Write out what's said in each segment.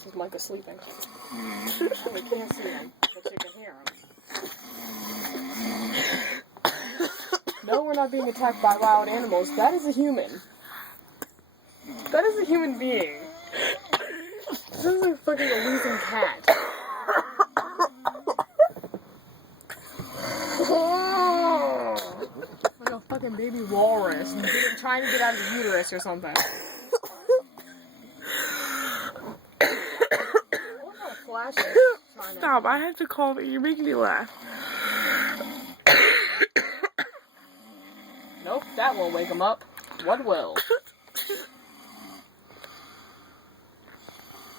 This is Micah sleeping. Oh, we can't see him, but you can hear him. No, we're not being attacked by wild animals. That is a human. That is a human being. This is like fucking a losing cat. Like a fucking baby walrus trying to get out of the uterus or something. Stop, I have to call me. You're making me laugh. Nope, that won't wake him up. What will?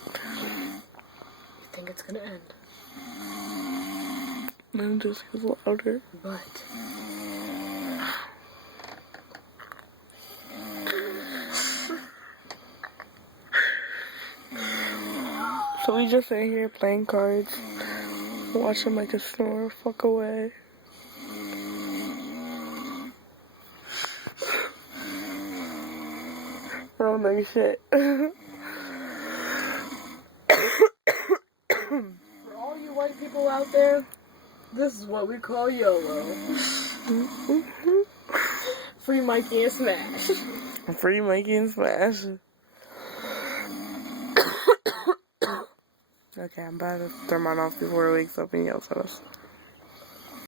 You think it's gonna end? Mine just gets louder. But... So we just sit here playing cards, watching Micah snore, fuck away. I don't know shit. For all you white people out there, this is what we call YOLO. Free Mikey and Smash. Free Mikey and Smash. Okay, I'm about to turn mine off before it wakes up and yells at us.